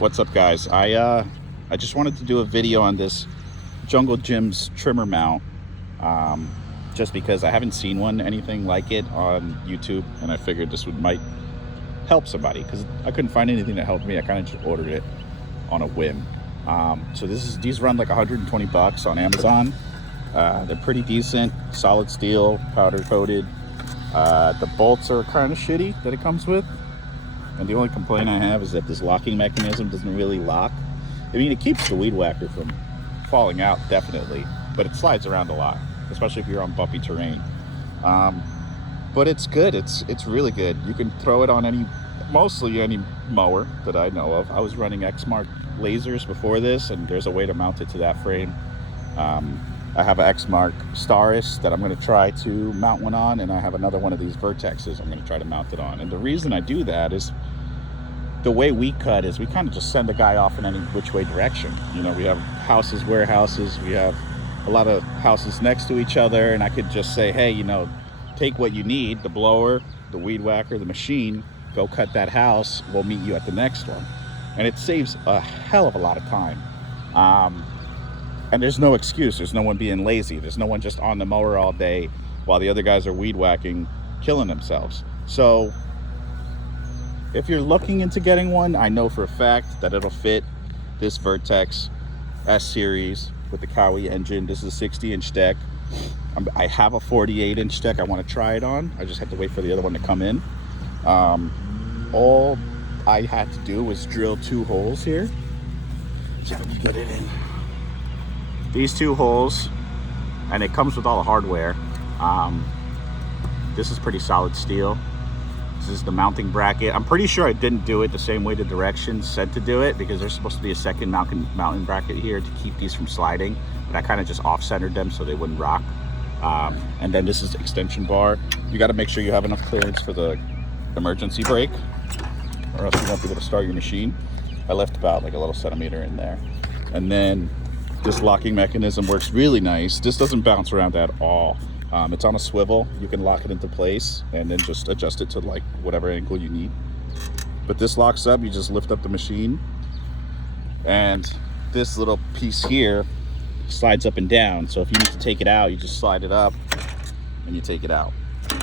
What's up, guys? I just wanted to do a video on this Jungle Jim's trimmer mount, just because I haven't seen anything like it on YouTube, and I figured this might help somebody because I couldn't find anything that helped me. I kind of just ordered it on a whim. So these run like 120 bucks on Amazon. They're pretty decent, solid steel, powder coated. The bolts are kind of shitty that it comes with. And the only complaint I have is that this locking mechanism doesn't really lock. I mean, it keeps the weed whacker from falling out, definitely, but it slides around a lot, especially if you're on bumpy terrain. But it's good. It's really good. You can throw it on mostly any mower that I know of. I was running Exmark lasers before this, and there's a way to mount it to that frame. I have an Exmark Staris that I'm going to try to mount one on, and I have another one of these Vertexes I'm going to try to mount it on. And the reason I do that is the way we cut is we kind of just send the guy off in any which way direction. You know, we have houses, warehouses, we have a lot of houses next to each other, and I could just say, hey, you know, take what you need, the blower, the weed whacker, the machine, go cut that house, we'll meet you at the next one. And it saves a hell of a lot of time. And there's no excuse. There's no one being lazy. There's no one just on the mower all day while the other guys are weed whacking, killing themselves. So if you're looking into getting one, I know for a fact that it'll fit this Vertex S series with the Cowie engine. This is a 60-inch deck. I have a 48-inch deck I want to try it on. I just had to wait for the other one to come in. All I had to do was drill 2 holes here. So let me get it in. These 2 holes, and it comes with all the hardware. This is pretty solid steel. This is the mounting bracket. I'm pretty sure I didn't do it the same way the directions said to do it, because there's supposed to be a second mounting bracket here to keep these from sliding, but I kind of just off-centered them so they wouldn't rock. And then this is the extension bar. You got to make sure you have enough clearance for the emergency brake, or else you won't be able to start your machine. I left about like a little centimeter in there. And then this locking mechanism works really nice. This doesn't bounce around at all. It's on a swivel. You can lock it into place and then just adjust it to like whatever angle you need. But this locks up. You just lift up the machine, and this little piece here slides up and down. So if you need to take it out, you just slide it up and you take it out.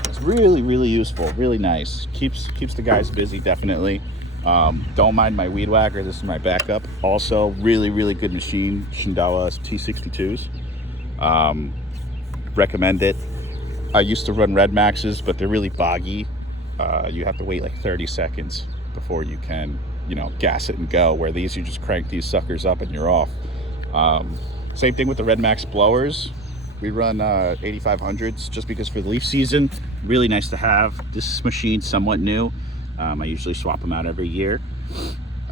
It's really, really useful. Really nice. Keeps the guys busy, definitely. Don't mind my weed whacker. This is my backup. Also, really, really good machine. Shindawa T62s. Recommend it. I used to run Red Maxes, but they're really boggy. You have to wait like 30 seconds before you can, you know, gas it and go. Where these, you just crank these suckers up and you're off. Same thing with the Red Max blowers. We run 8500s just because for the leaf season, really nice to have. This machine's somewhat new. I usually swap them out every year,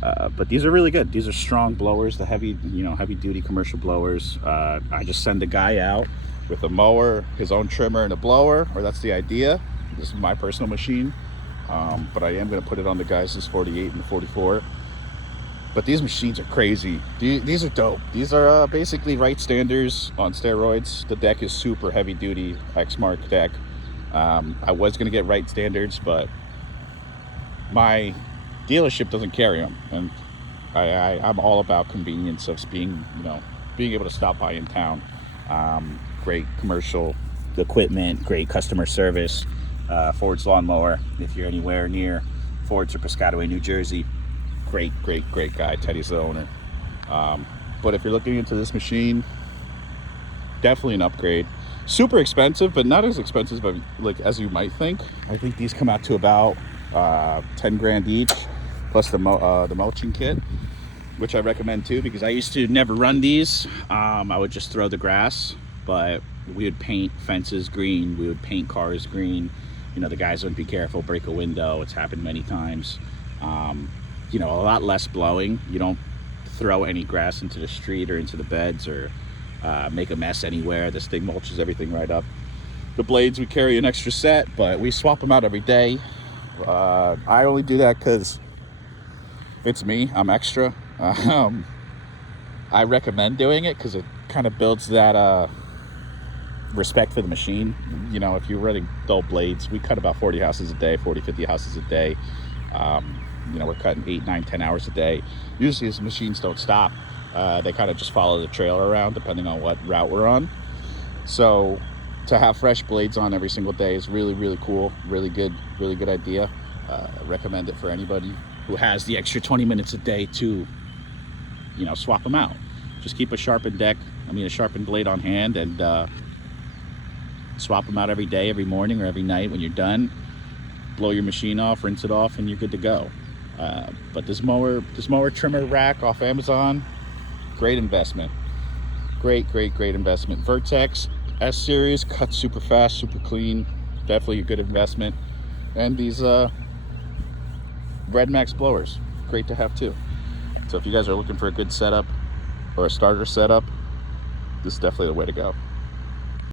but these are really good. These are strong blowers, the heavy duty commercial blowers. I just send the guy out with a mower, his own trimmer, and a blower, or that's the idea. This is my personal machine, but I am going to put it on the guys' 48 and the 44. But these machines are crazy. These are dope. These are basically right standers on steroids. The deck is super heavy duty Exmark deck. I was going to get right standards, but my dealership doesn't carry them, and I'm all about convenience of being able to stop by in town. Great commercial equipment, great customer service. Ford's lawnmower, if you're anywhere near Ford's or Piscataway, New Jersey, great guy. Teddy's the owner. But if you're looking into this machine, definitely an upgrade. Super expensive, but not as expensive as you might think. I think these come out to about 10 grand each, plus the mulching kit, which I recommend too, because I used to never run these. I would just throw the grass, but we would paint fences green, we would paint cars green. You know, the guys wouldn't be careful, break a window. It's happened many times. You know, a lot less blowing. You don't throw any grass into the street or into the beds or make a mess anywhere. This thing mulches everything right up. The blades, we carry an extra set, but we swap them out every day. I only do that because it's me. I'm extra. I recommend doing it because it kind of builds that respect for the machine. You know, if you're running dull blades, we cut about 40 houses a day, 40, 50 houses a day. You know, we're cutting 8, 9, 10 hours a day. Usually these machines don't stop. They kind of just follow the trailer around depending on what route we're on. So to have fresh blades on every single day is really, really cool. Really good idea. Recommend it for anybody who has the extra 20 minutes a day to, you know, swap them out. Just keep a sharpened a sharpened blade on hand, and swap them out every day, every morning or every night when you're done. Blow your machine off, rinse it off, and you're good to go. But this mower trimmer rack off Amazon, great investment. Great investment. Vertex S series, cuts super fast, super clean. Definitely a good investment. And these Red Max blowers, great to have too. So if you guys are looking for a good setup or a starter setup, this is definitely the way to go.